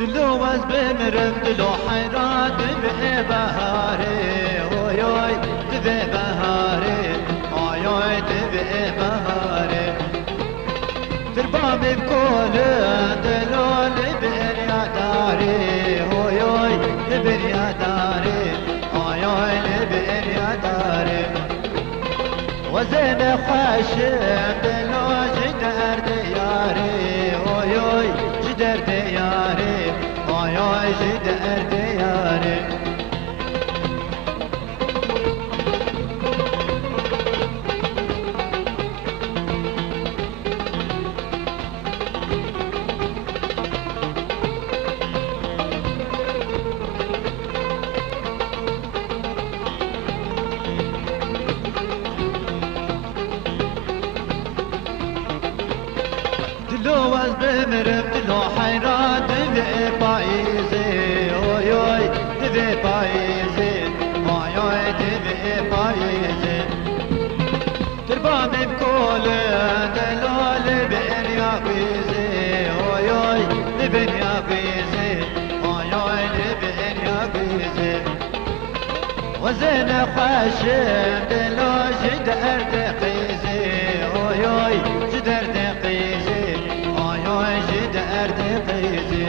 دلوز بمرم دلو حيران دبه بهاري اوي دبه بهاري اوي دبه بهاري تربام بكل دلو لبر يا داري اوي لبر يا داري اوي لبر يا داري وزين خاشم دلو جدر دياري اوي جدر دياري اوي جدر دياري دلوز بمرم دلو حيران دبي بايزي اوي دبي بايزي اوي دبي بايزي تربام بكل دلو لبن يا بيزي اوي لبن يا بيزي اوي لبن يا بيزي وزين خاشم دلو جدر دقيزي اوي جدر دقيزي جدر دقيزي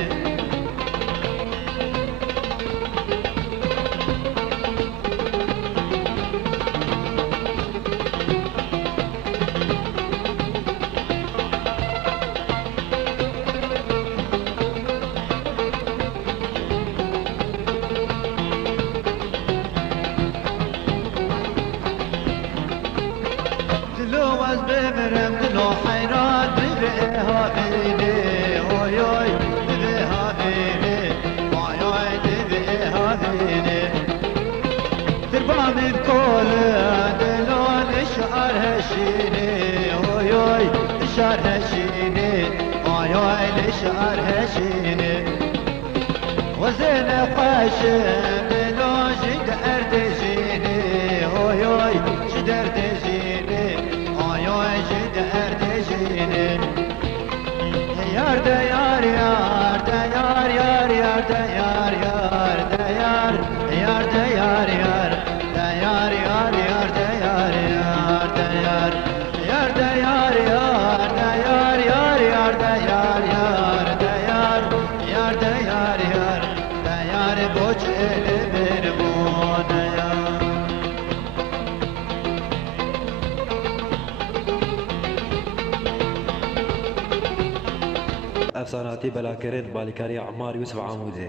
دلوز بمرم دلو حيران دبيها بيني اوي دبيها بيني اوي دبيها بيني تربام بكل دلو الشعر هشيني اوي الشعر هشيني اوي الشعر هشيني وزين قاشم دلو جدر دجيني اوي جدر دجيني اوي جدر دجيني يار دا يار يار دا يار يار يار دا يار يار دا يار يار دا يار يار دا يار يار يار دا يار يار دا يار يار دا يار يار دا يار يار يار دا يار يار دا يار يار دا يار يار دا يار بوچ برمون يار افساناتی بلاکرین بالکاری عمار یوسف عمودی